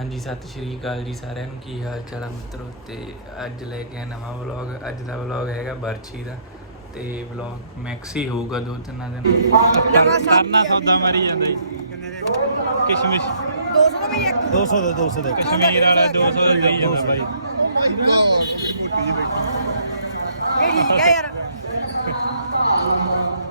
ਹਾਂਜੀ ਸਤਿ ਸ਼੍ਰੀ ਅਕਾਲ ਜੀ ਸਾਰਿਆਂ ਨੂੰ। ਕੀ ਹਾਲ ਚਾਲ ਆ ਮਿੱਤਰੋ? ਤੇ ਅੱਜ ਲੈ ਕੇ ਆਇਆ ਨਵਾਂ ਵਲੌਗ। ਅੱਜ ਦਾ ਵਲੌਗ ਹੈਗਾ ਬਰਛੀ ਦਾ। ਤੇ ਵਲੌਗ ਮੈਕਸੀ ਹੋਊਗਾ ਦੋ ਤਿੰਨਾਂ ਦਿਨ ਕਰਨਾ ਸੌਦਾ ਮਾਰੀ ਜਾਂਦਾ ਜੀ। ਕਿਸ਼ਮਿਸ਼। 200 ਰੁਪਏ ਇੱਕ। 200 ਦੇ 200 ਦੇ। ਕਸ਼ਮੀਰ ਵਾਲਾ 200 ਦਾ ਦੇਈ ਜਾਂਦਾ ਬਾਈ। ਇਹ ਠੀਕ ਹੈ ਯਾਰ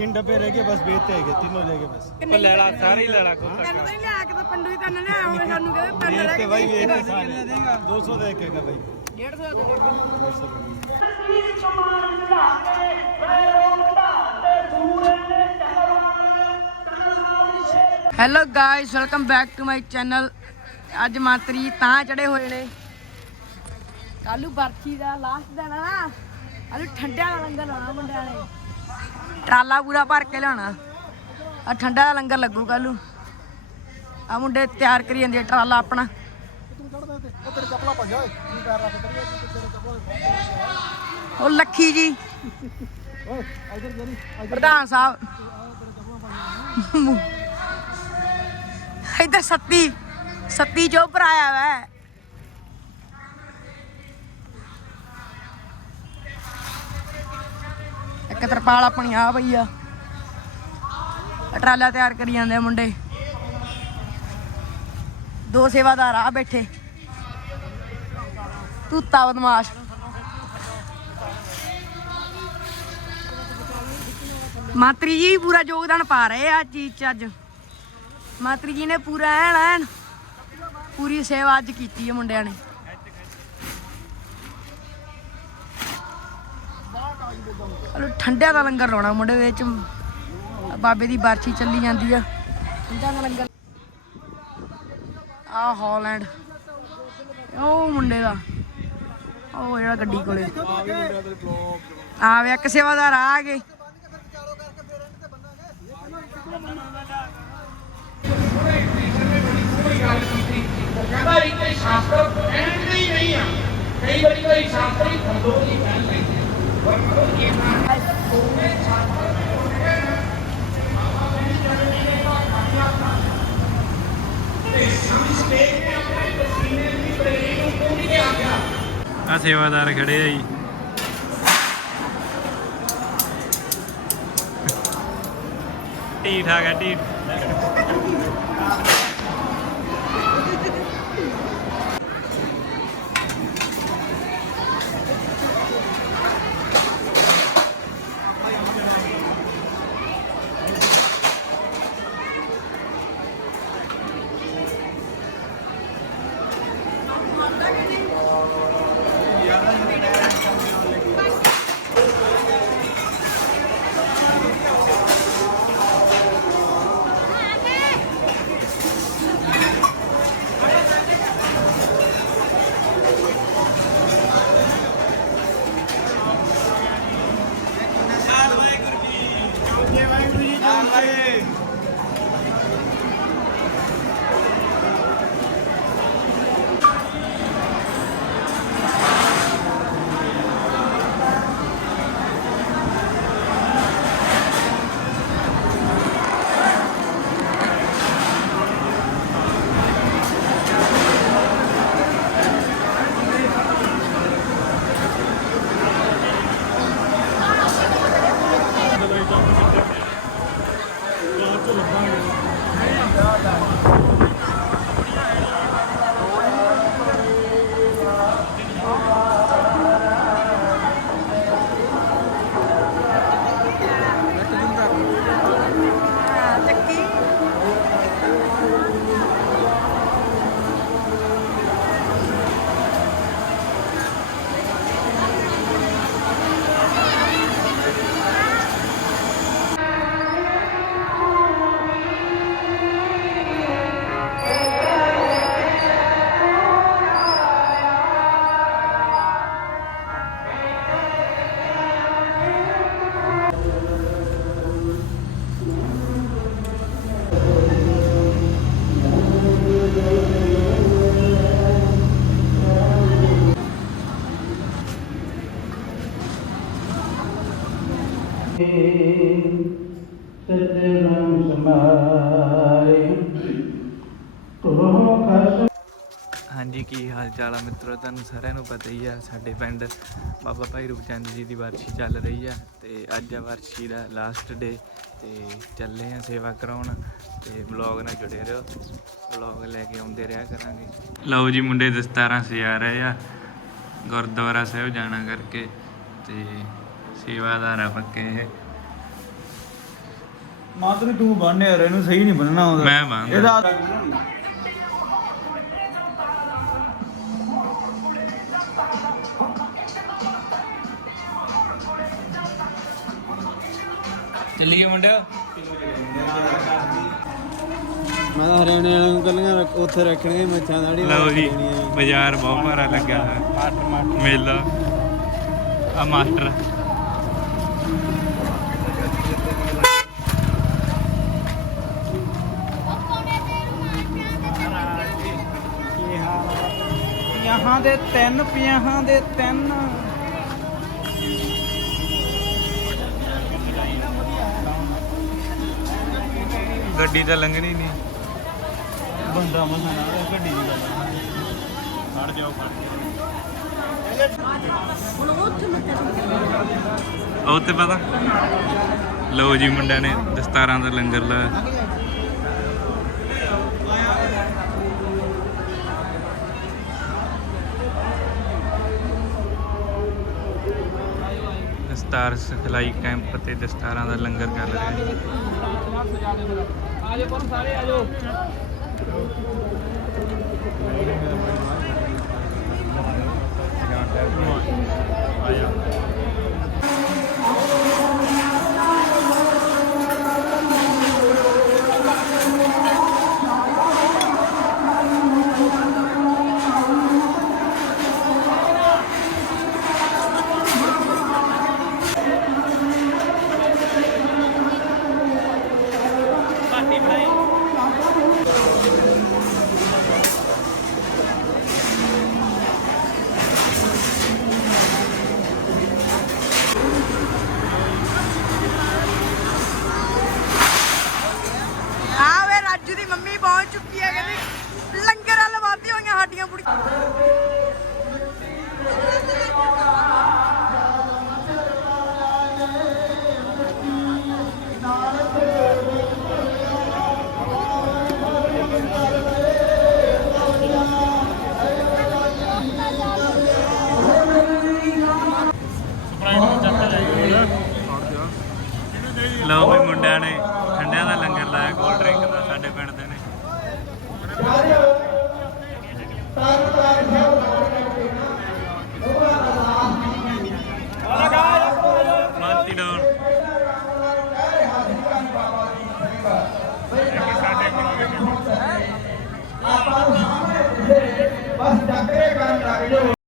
तीन डब्बे रह गए बस बेचते हैं तीनों ले गए बस ਉਹ ਲੈ ਲਾ ਸਾਰੇ ਹੀ ਲੈ ਲਾ ਕੋਈ ਤੈਨੂੰ ਤਾਂ ਨਹੀਂ ਲਿਆ ਕੇ ਤਾਂ ਪੰਡੂ ਹੀ ਤੈਨੂੰ ਲਿਆ ਆਉਂਗੇ ਸਾਨੂੰ ਕਹਿੰਦੇ ਪੰਡ ਲੈ बेचते ਕੇ भाई बेचते सारे दो सौ दे के का भाई 150 ਦੇ ਦੇ hello guys welcome back to my channel ਅੱਜ ਮਾਤਰੀ ਤਾਂ ਚੜੇ ਹੋਏ ਨੇ ਕੱਲੂ ਬਰਫੀ ਦਾ ਲਾਸਟ ਦਿਨ ਆ ਨਾ ਅੱਜ ਠੰਡਿਆਂ ਦਾ ਲੰਗਰ ਲਾਉਣਾ ਮੁੰਡਿਆਂ ਨੇ ਟਰਾਲਾ ਪੂਰਾ ਭਰ ਕੇ ਲਿਆਉਣਾ। ਆ ਠੰਡਾ ਦਾ ਲੰਗਰ ਲੱਗੂ ਕੱਲੂ ਆ ਮੁੰਡੇ ਤਿਆਰ ਕਰੀ ਜਾਂਦੇ ਆ ਟਰਾਲਾ ਆਪਣਾ। ਉਹ ਲੱਖੀ ਜੀ। ਪ੍ਰਧਾਨ ਸਾਹਿਬ। ਇੱਧਰ ਸੱਤੀ ਸੱਤੀ ਜੋ ਆਇਆ ਵੈ। ਇੱਕ ਤਰਪਾਲ ਆਪਣੀ ਆ ਪਈ ਆ। ਆਹ ਟਰਾਲਾ ਤਿਆਰ ਕਰੀ ਜਾਂਦੇ ਆ ਮੁੰਡੇ। ਦੋ ਸੇਵਾਦਾਰ ਆ ਬੈਠੇ। ਤੂਤਾ ਬਦਮਾਸ਼। ਮਾਤਰੀ ਜੀ ਪੂਰਾ ਯੋਗਦਾਨ ਪਾ ਰਹੇ ਆ ਚੀਜ਼ ਚ ਅੱਜ। ਮਾਤਰੀ ਜੀ ਨੇ ਪੂਰਾ ਐਨ ਐਨ ਪੂਰੀ ਸੇਵਾ ਅੱਜ ਕੀਤੀ ਹੈ ਮੁੰਡਿਆਂ ਨੇ। ਠੰਡਿਆਂ ਦਾ ਲੰਗਰ ਲਾਉਣਾ ਮੁੰਡੇ ਦੇ ਵਿੱਚ। ਬਾਬੇ ਦੀ ਬਾਰਸ਼ੀ ਚੱਲੀ ਜਾਂਦੀ ਆ। ਠੰਡਿਆਂ ਦਾ ਲੰਗਰ। ਆ ਹਾਲੈਂਡ। ਉਹ ਮੁੰਡੇ ਦਾ। ਉਹ ਜਿਹੜਾ ਗੱਡੀ ਕੋਲੇ। ਆ ਵੇ, ਇੱਕ ਸੇਵਾਦਾਰ ਆ ਗਏ। ਕਹਿੰਦਾ ਇੱਕ ਸ਼ਾਸਤਰ ਕਹਿਣਦੇ ਨਹੀਂ ਆ। ਕਈ ਵਾਰੀ ਕੋਈ ਸ਼ਾਸਤਰ ਖੰਡੋ ਨਹੀਂ ਕਹਿਣ ਆ ਸੇਵਾਦਾਰ ਖੜੇ ਆ ਜੀ। ਠੀਕ ਠਾਕ ਹੈ ਠੀਕ ਹਾਂਜੀ ਕੀ ਹਾਲ ਚਾਲ ਆ ਮਿੱਤਰੋ? ਤੁਹਾਨੂੰ ਸਾਰਿਆਂ ਨੂੰ ਪਤਾ ਹੀ ਆ ਸਾਡੇ ਪਿੰਡ ਬਾਬਾ ਭਾਈ ਰੂਪਚੰਦ ਜੀ ਦੀ ਵਰਸ਼ੀ ਚੱਲ ਰਹੀ ਆ ਤੇ ਅੱਜ ਆ ਵਰਸ਼ੀ ਦਾ ਲਾਸਟ ਡੇ ਤੇ ਚੱਲੇ ਆ ਸੇਵਾ ਕਰਾਉਣ ਤੇ ਵਲੌਗ ਨਾਲ ਜੁੜੇ ਰਹੋ। ਵਲੌਗ ਲੈ ਕੇ ਆਉਂਦੇ ਰਿਹਾ ਕਰਾਂਗੇ। ਲਓ ਜੀ ਮੁੰਡੇ ਦਸਤਾਰਾਂ ਸਜਾ ਰਹੇ ਆ ਗੁਰਦੁਆਰਾ ਸਾਹਿਬ ਜਾਣਾ ਕਰਕੇ ਤੇ ਸੇਵਾਦਾਰ ਆ ਪੱਕੇ ਇਹ। ਮਾਤਰੀ ਤੂੰ ਬੰਨ ਯਾਰ ਇਹਨੂੰ ਸਹੀ ਨਹੀਂ ਬੰਨਣਾ ਆਉਂਦਾ। ਮੈਂ ਬੰਨਦਾ। ਇਹਦਾ ਚੱਲੀਏ ਮੁੰਡਾ ਮੈਂ ਤਾਂ ਹਰਿਆਣੇ ਵਾਲਿਆਂ ਨੂੰ ਕੱਲੀਆਂ ਉੱਥੇ ਰੱਖਣਗੇ ਮੱਛਾਂ ਦਾੜੀ ਲਓ ਜੀ ਬਾਜ਼ਾਰ ਬਹੁਤ ਭਾਰਾ ਲੱਗਾ ਹੈ ਮੇਲਾ। ਆ ਮਾਸਟਰ। ਯਹਾਂ ਦੇ ਤਿੰਨ ਪਿਆਹਾਂ ਦੇ ਤਿੰਨ। ਗੱਡੀ ਤਾਂ ਲੰਘਣੀ ਨਹੀਂ। ਬੰਦਾ ਨਾ ਗੱਡੀ ਦੀ ਗੱਲ ਖੜ ਜਾਓ ਖੜ ਉਹ ਤੇ ਪਤਾ? ਲਓ ਜੀ ਮੁੰਡਿਆਂ ਨੇ ਦਸਤਾਰਾਂ ਦਾ ਲੰਗਰ ਲਾਇਆ। ਦਸਤਾਰ ਸਿਖਲਾਈ ਕੈਂਪ ਤੇ ਦਸਤਾਰਾਂ ਦਾ ਲੰਗਰ ਕਰ ਰਹੇ। ਨੇ ਆ 네가 우리. ਬਸ ਟੱਕਰੇ ਕਰਨ ਲੱਗ ਜਾਓ।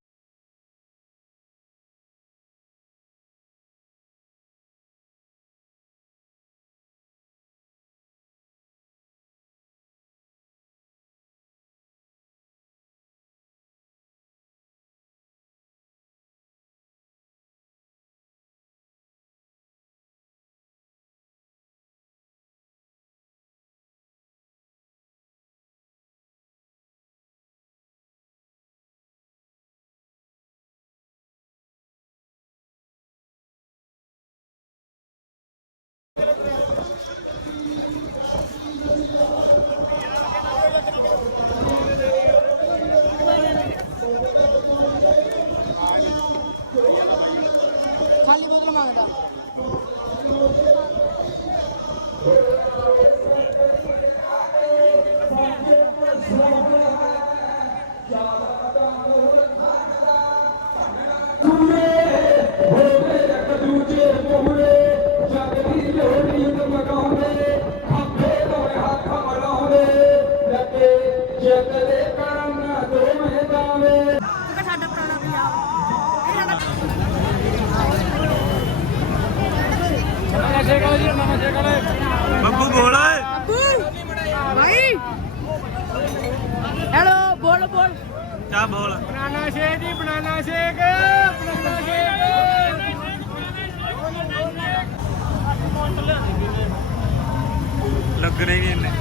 ਚਾ ਬੋਲ। ਬਨਾਨਾ ਸ਼ੇਕ ਜੀ ਬਨਾਨਾ ਸ਼ੇਕ। ਬਨਾਨਾ ਲੱਗਣੇ ਨਹੀਂ ਇੰਨੇ।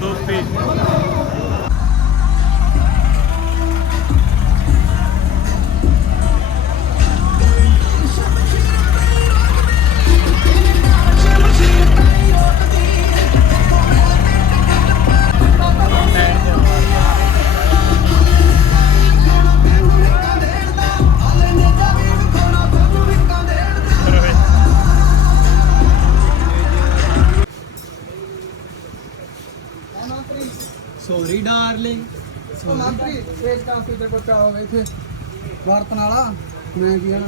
do filho. ਮੰਤਰੀ ਫੇਸ ਤੇ ਬੱਚਾ ਹੋਵੇ ਇੱਥੇ ਵਰਤਣ ਵਾਲਾ ਮੈਂ ਕੀ ਆ